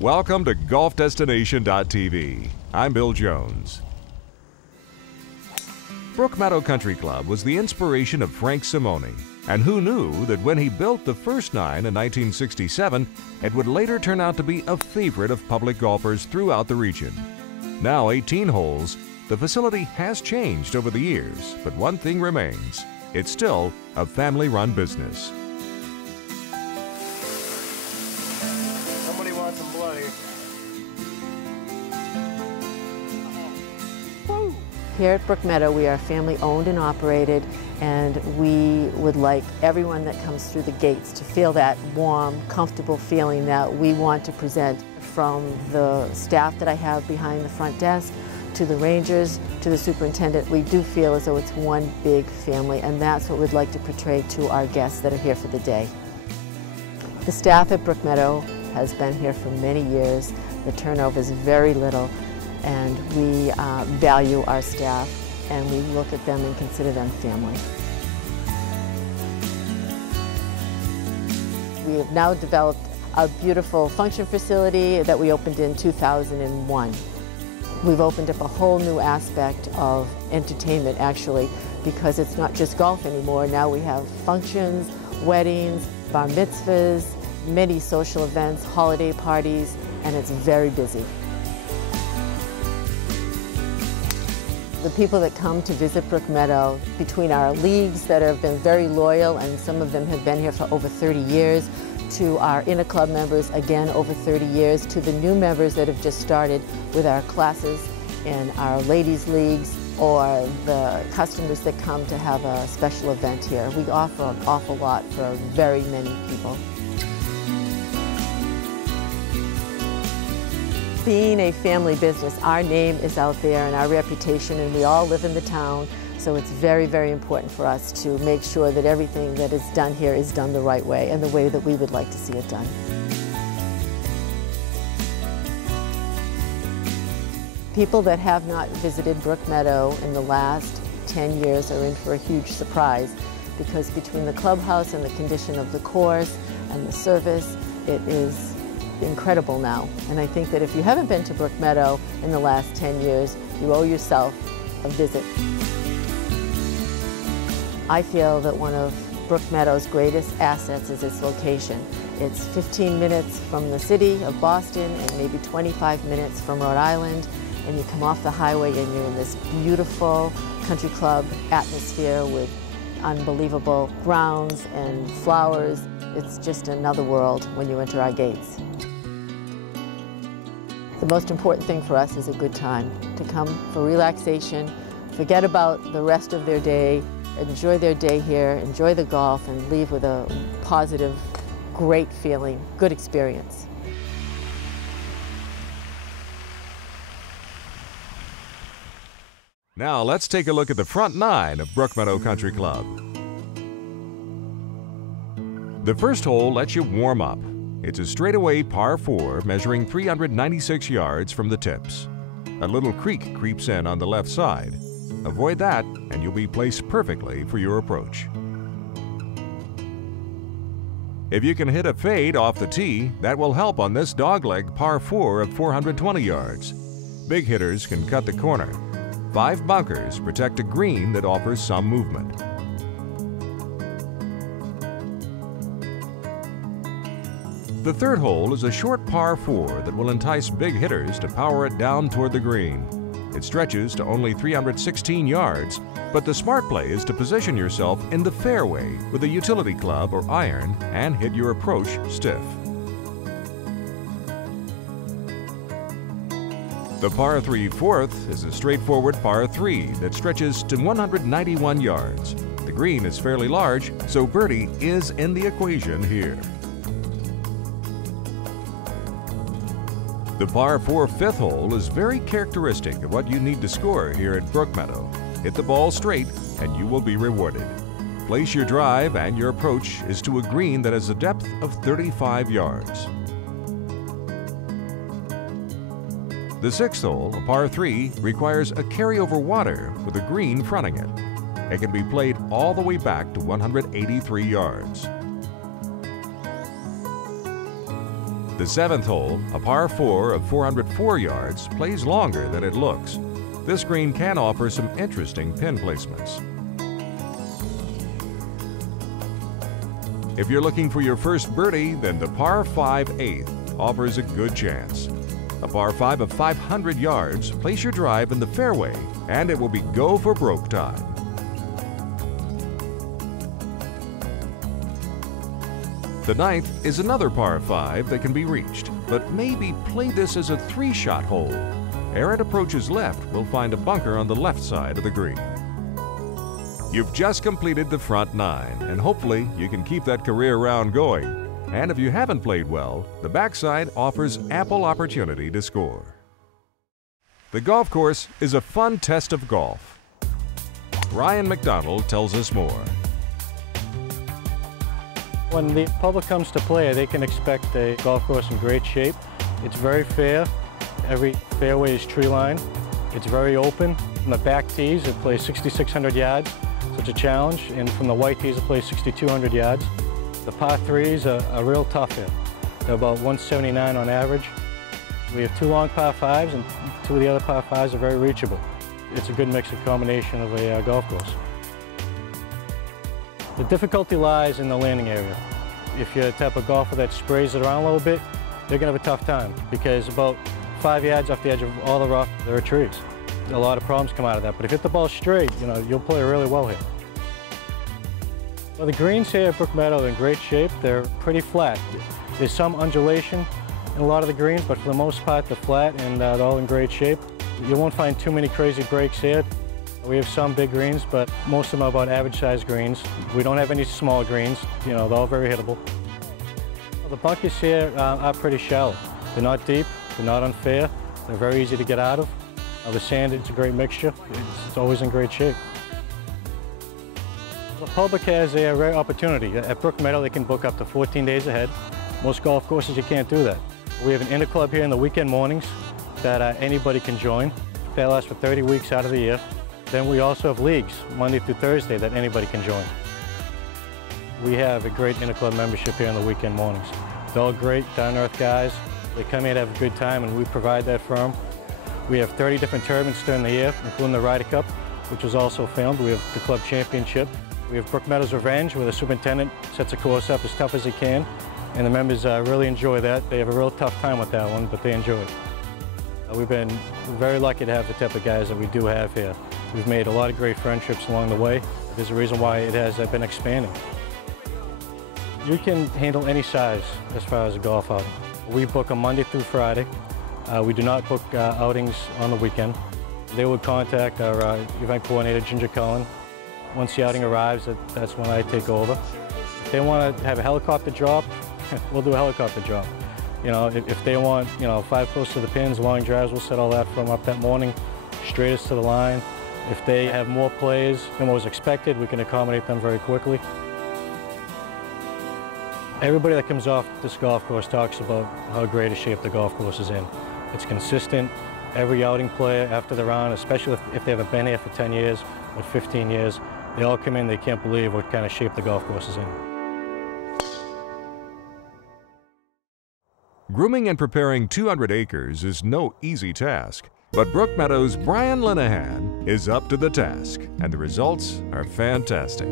Welcome to GolfDestination.tv. I'm Bill Jones. Brookmeadow Country Club was the inspiration of Frank Simone, and who knew that when he built the first 9 in 1967, it would later turn out to be a favorite of public golfers throughout the region. Now 18 holes, the facility has changed over the years, but one thing remains. It's still a family-run business. Somebody wants some blood here. Here at Brookmeadow, we are family owned and operated, and we would like everyone that comes through the gates to feel that warm, comfortable feeling that we want to present, from the staff that I have behind the front desk, to the rangers, to the superintendent. We do feel as though it's one big family, and that's what we'd like to portray to our guests that are here for the day. The staff at Brookmeadow has been here for many years. The turnover is very little, and we value our staff, and we look at them and consider them family. We have now developed a beautiful function facility that we opened in 2001. We've opened up a whole new aspect of entertainment, actually, because it's not just golf anymore. Now we have functions, weddings, bar mitzvahs, many social events, holiday parties, and it's very busy. The people that come to visit Brookmeadow, between our leagues that have been very loyal, and some of them have been here for over 30 years, to our inner club members, again over 30 years, to the new members that have just started with our classes in our ladies' leagues, or the customers that come to have a special event here. We offer an awful lot for very many people. Being a family business, our name is out there and our reputation, and we all live in the town, so it's very, very important for us to make sure that everything that is done here is done the right way and the way that we would like to see it done. People that have not visited Brookmeadow in the last 10 years are in for a huge surprise, because between the clubhouse and the condition of the course and the service, it is incredible now. And I think that if you haven't been to Brookmeadow in the last 10 years, you owe yourself a visit. I feel that one of Brookmeadow's greatest assets is its location. It's 15 minutes from the city of Boston and maybe 25 minutes from Rhode Island, and you come off the highway and you're in this beautiful country club atmosphere with unbelievable grounds and flowers. It's just another world when you enter our gates. The most important thing for us is a good time, to come for relaxation, forget about the rest of their day, enjoy their day here, enjoy the golf, and leave with a positive, great feeling, good experience. Now let's take a look at the front 9 of Brookmeadow Country Club. The first hole lets you warm up. It's a straightaway par 4 measuring 396 yards from the tips. A little creek creeps in on the left side. Avoid that and you'll be placed perfectly for your approach. If you can hit a fade off the tee, that will help on this dogleg par 4 of 420 yards. Big hitters can cut the corner. 5 bunkers protect a green that offers some movement. The third hole is a short par 4 that will entice big hitters to power it down toward the green. It stretches to only 316 yards, but the smart play is to position yourself in the fairway with a utility club or iron and hit your approach stiff. The par 3 fourth is a straightforward par 3 that stretches to 191 yards. The green is fairly large, so birdie is in the equation here. The par 4 fifth hole is very characteristic of what you need to score here at Brookmeadow. Hit the ball straight and you will be rewarded. Place your drive and your approach is to a green that has a depth of 35 yards. The sixth hole, a par 3, requires a carryover water with a green fronting it. It can be played all the way back to 183 yards. The 7th hole, a par 4 of 404 yards, plays longer than it looks. This green can offer some interesting pin placements. If you're looking for your first birdie, then the par 5 8th offers a good chance. A par 5 of 500 yards, place your drive in the fairway, and it will be go for broke time. The 9th is another par 5 that can be reached, but maybe play this as a 3-shot hole. Ere it approaches left, we'll find a bunker on the left side of the green. You've just completed the front 9, and hopefully you can keep that career round going. And if you haven't played well, the backside offers ample opportunity to score. The golf course is a fun test of golf. Ryan McDonald tells us more. When the public comes to play, they can expect a golf course in great shape. It's very fair. Every fairway is tree lined. It's very open. From the back tees, it plays 6,600 yards. Such a challenge. And from the white tees, it plays 6,200 yards. The par 3s are real tough here. They're about 179 on average. We have 2 long par 5s, and 2 of the other par 5s are very reachable. It's a good mix and combination of a golf course. The difficulty lies in the landing area. If you're the type of golfer that sprays it around a little bit, you're going to have a tough time because about 5 yards off the edge of all the rough, there are trees. A lot of problems come out of that, but if you hit the ball straight, you'll play really well here. Well, the greens here at Brookmeadow are in great shape. They're pretty flat. There's some undulation in a lot of the greens, but for the most part, they're flat and they're all in great shape. You won't find too many crazy breaks here. We have some big greens, but most of them are about average-sized greens. We don't have any small greens. They're all very hittable. Well, the bunkers here are pretty shallow. They're not deep, they're not unfair, they're very easy to get out of. The sand, it's a great mixture. It's always in great shape. The public has a rare opportunity. At Brookmeadow, they can book up to 14 days ahead. Most golf courses, you can't do that. We have an inner club here in the weekend mornings that anybody can join. That lasts for 30 weeks out of the year. Then we also have leagues, Monday through Thursday, that anybody can join. We have a great interclub membership here in the weekend mornings. They're all great, down-to-earth guys. They come here to have a good time, and we provide that for them. We have 30 different tournaments during the year, including the Ryder Cup, which is also filmed. We have the club championship. We have Brookmeadow's Revenge, where the superintendent sets a course up as tough as he can, and the members really enjoy that. They have a real tough time with that one, but they enjoy it. We've been very lucky to have the type of guys that we do have here. We've made a lot of great friendships along the way. There's a reason why it has been expanding. You can handle any size as far as a golf outing. We book them Monday through Friday. We do not book outings on the weekend. They would contact our event coordinator, Ginger Cullen. Once the outing arrives, that's when I take over. If they want to have a helicopter drop, we'll do a helicopter drop. If they want, 5 close to the pins, long drives, we'll set all that for them up that morning, straightest to the line. If they have more plays than what was expected, we can accommodate them very quickly. Everybody that comes off this golf course talks about how great a shape the golf course is in. It's consistent. Every outing player after the round, especially if they haven't been here for 10 years or 15 years, they all come in, they can't believe what kind of shape the golf course is in. Grooming and preparing 200 acres is no easy task, but Brookmeadow's Brian Linehan is up to the task, and the results are fantastic.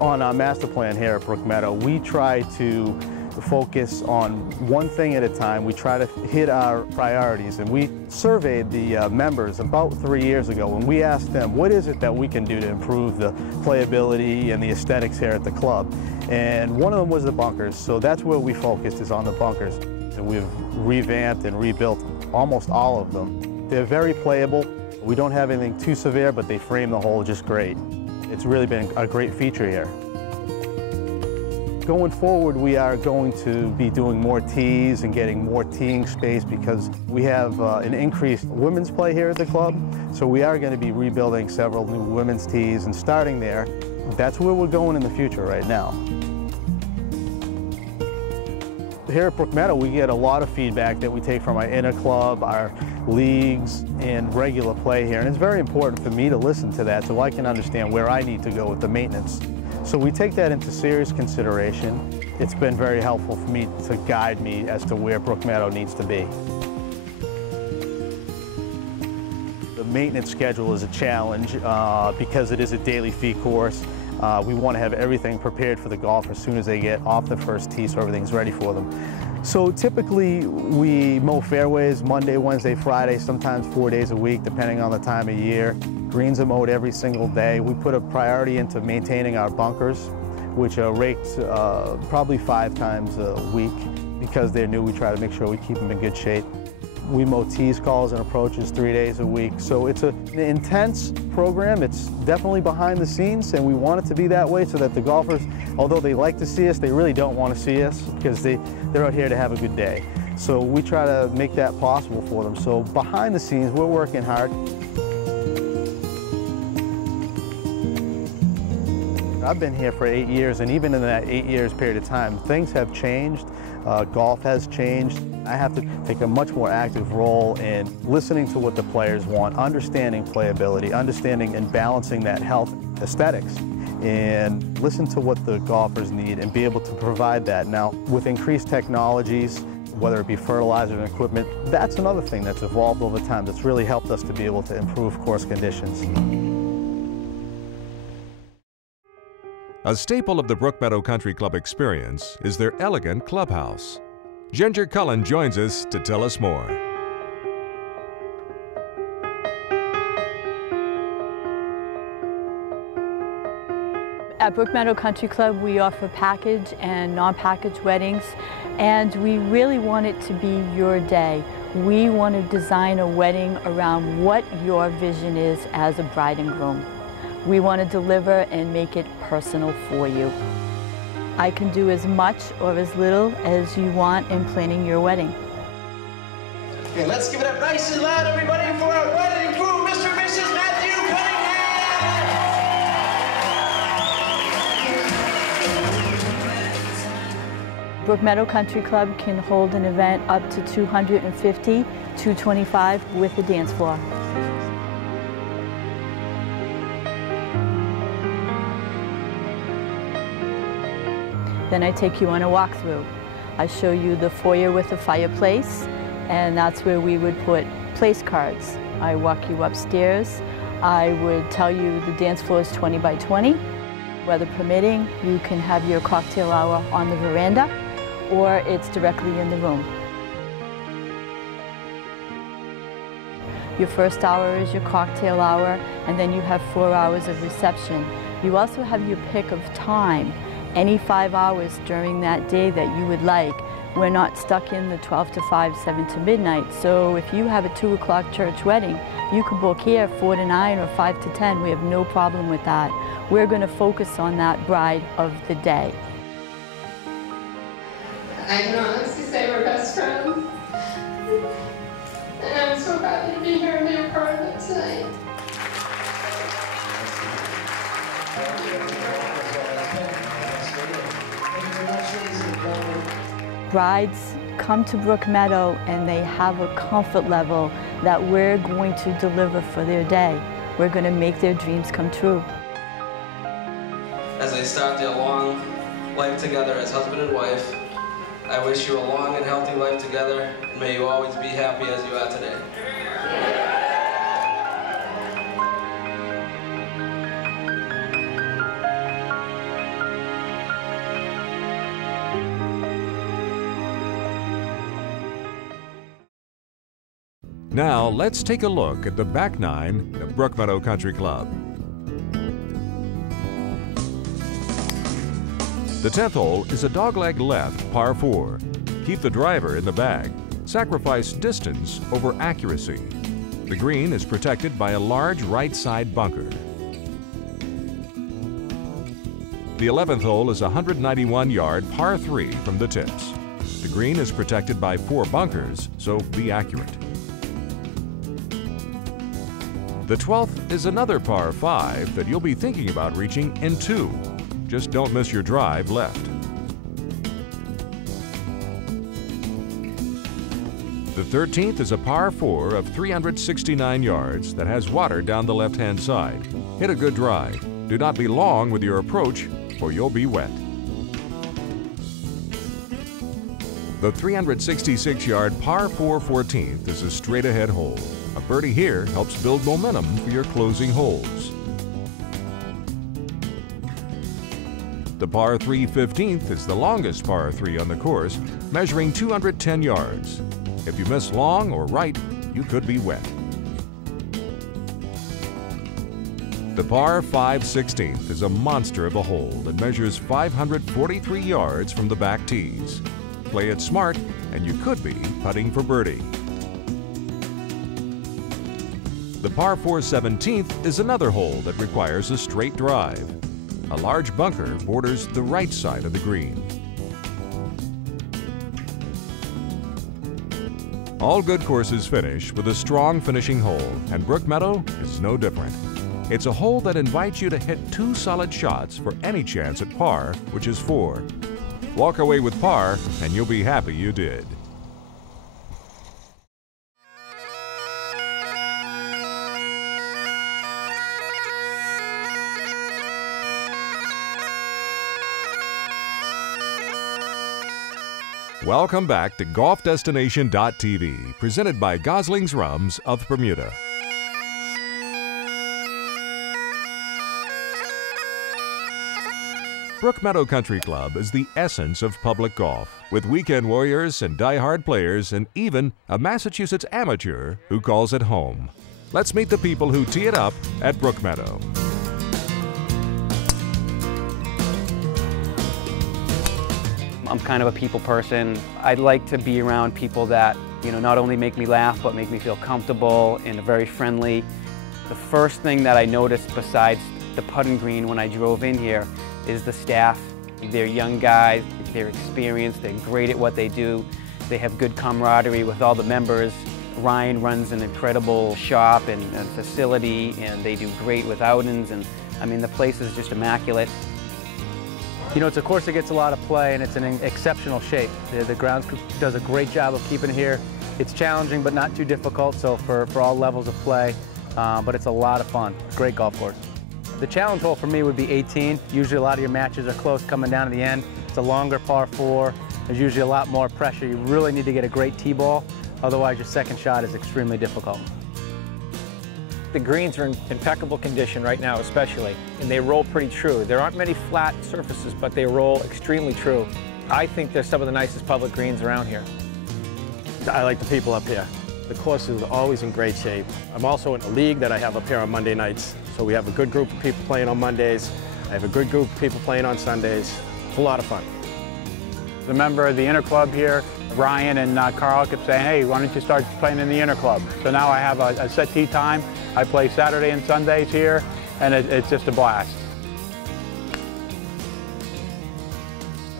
On our master plan here at Brookmeadow, we try to focus on one thing at a time. We try to hit our priorities, and we surveyed the members about 3 years ago, and we asked them, what is it that we can do to improve the playability and the aesthetics here at the club? And one of them was the bunkers, so that's where we focused, is on the bunkers. And we've revamped and rebuilt almost all of them. They're very playable. We don't have anything too severe, but they frame the hole just great. It's really been a great feature here. Going forward, we are going to be doing more tees and getting more teeing space because we have an increased women's play here at the club. So we are going to be rebuilding several new women's tees, and starting there, that's where we're going in the future right now. Here at Brookmeadow, we get a lot of feedback that we take from our inner club, our leagues, and regular play here. And it's very important for me to listen to that so I can understand where I need to go with the maintenance. So we take that into serious consideration. It's been very helpful for me to guide me as to where Brookmeadow needs to be. The maintenance schedule is a challenge because it is a daily fee course. We want to have everything prepared for the golfers as soon as they get off the first tee so everything's ready for them. So typically we mow fairways Monday, Wednesday, Friday, sometimes 4 days a week depending on the time of year. Greens are mowed every single day. We put a priority into maintaining our bunkers, which are raked probably 5 times a week. Because they're new, we try to make sure we keep them in good shape. We mow tees, calls, and approaches 3 days a week. So it's an intense program. It's definitely behind the scenes, and we want it to be that way so that the golfers, although they like to see us, they really don't want to see us because they're out here to have a good day. So we try to make that possible for them. So behind the scenes, we're working hard. I've been here for 8 years, and even in that 8 years period of time, things have changed. Golf has changed. I have to take a much more active role in listening to what the players want, understanding playability, understanding and balancing that health aesthetics, and listen to what the golfers need and be able to provide that. Now, with increased technologies, whether it be fertilizer and equipment, that's another thing that's evolved over time that's really helped us to be able to improve course conditions. A staple of the Brookmeadow Country Club experience is their elegant clubhouse. Ginger Cullen joins us to tell us more. At Brookmeadow Country Club, we offer package and non-package weddings, and we really want it to be your day. We want to design a wedding around what your vision is as a bride and groom. We want to deliver and make it personal for you. I can do as much or as little as you want in planning your wedding. Okay, let's give it up nice and loud, everybody, for our bride and groom, Mr. and Mrs. Matthew Cunningham! Brookmeadow Country Club can hold an event up to 250, 225 with a dance floor. Then I take you on a walkthrough. I show you the foyer with a fireplace, and that's where we would put place cards. I walk you upstairs. I would tell you the dance floor is 20 by 20. Weather permitting, you can have your cocktail hour on the veranda, or it's directly in the room. Your first hour is your cocktail hour, and then you have 4 hours of reception. You also have your pick of time. Any 5 hours during that day that you would like. We're not stuck in the 12 to 5, 7 to midnight. So if you have a 2 o'clock church wedding, you can book here 4 to 9 or 5 to 10. We have no problem with that. We're going to focus on that bride of the day. I can honestly say we're best friends. And I'm so happy to be here and be a part of it tonight. Brides come to Brookmeadow and they have a comfort level that we're going to deliver for their day. We're going to make their dreams come true. As they start their long life together as husband and wife, I wish you a long and healthy life together, and may you always be happy as you are today. Now, let's take a look at the back nine of Brookmeadow Country Club. The 10th hole is a dogleg left, par 4. Keep the driver in the bag. Sacrifice distance over accuracy. The green is protected by a large right side bunker. The 11th hole is a 191-yard par 3 from the tips. The green is protected by 4 bunkers, so be accurate. The 12th is another par 5 that you'll be thinking about reaching in 2. Just don't miss your drive left. The 13th is a par 4 of 369 yards that has water down the left-hand side. Hit a good drive. Do not be long with your approach. or you'll be wet. The 366-yard par 4 14th is a straight-ahead hole. A birdie here helps build momentum for your closing holes. The par 3 15th is the longest par 3 on the course, measuring 210 yards. If you miss long or right, you could be wet. The par 5 16th is a monster of a hole that measures 543 yards from the back tees. Play it smart, and you could be putting for birdie. The par 4 17th is another hole that requires a straight drive. A large bunker borders the right side of the green. All good courses finish with a strong finishing hole, and Brookmeadow is no different. It's a hole that invites you to hit 2 solid shots for any chance at par, which is 4. Walk away with par, and you'll be happy you did. Welcome back to GolfDestination.tv, presented by Gosling's Rums of Bermuda. Brookmeadow Country Club is the essence of public golf, with weekend warriors and die-hard players and even a Massachusetts amateur who calls it home. Let's meet the people who tee it up at Brookmeadow. I'm kind of a people person. I'd like to be around people that, not only make me laugh, but make me feel comfortable and very friendly. The first thing that I noticed besides the putting green when I drove in here is the staff. They're young guys, they're experienced, they're great at what they do. They have good camaraderie with all the members. Ryan runs an incredible shop and facility, and they do great with outings, and the place is just immaculate. It's a course that gets a lot of play, and it's in exceptional shape. The grounds crew does a great job of keeping it here. It's challenging, but not too difficult, so for all levels of play, but it's a lot of fun. Great golf course. The challenge hole for me would be 18. Usually a lot of your matches are close coming down to the end. It's a longer par 4. There's usually a lot more pressure. You really need to get a great tee ball, otherwise your second shot is extremely difficult. The greens are in impeccable condition right now especially, and they roll pretty true. There aren't many flat surfaces, but they roll extremely true. I think they're some of the nicest public greens around here. I like the people up here. The course is always in great shape. I'm also in a league that I have up here on Monday nights, so we have a good group of people playing on Mondays. I have a good group of people playing on Sundays. It's a lot of fun. As a member of the inner club here, Ryan and Carl kept saying, hey, why don't you start playing in the inner club? So now I have a set tee time. I play Saturday and Sundays here, and it's just a blast.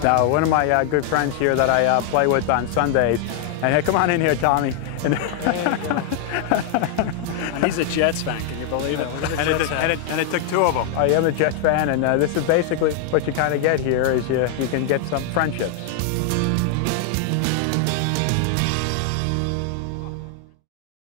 Now, one of my good friends here that I play with on Sundays, and hey, come on in here, Tommy. And he's a Jets fan, can you believe it? And it took 2 of them. I am a Jets fan, and this is basically what you kind of get here is you can get some friendships.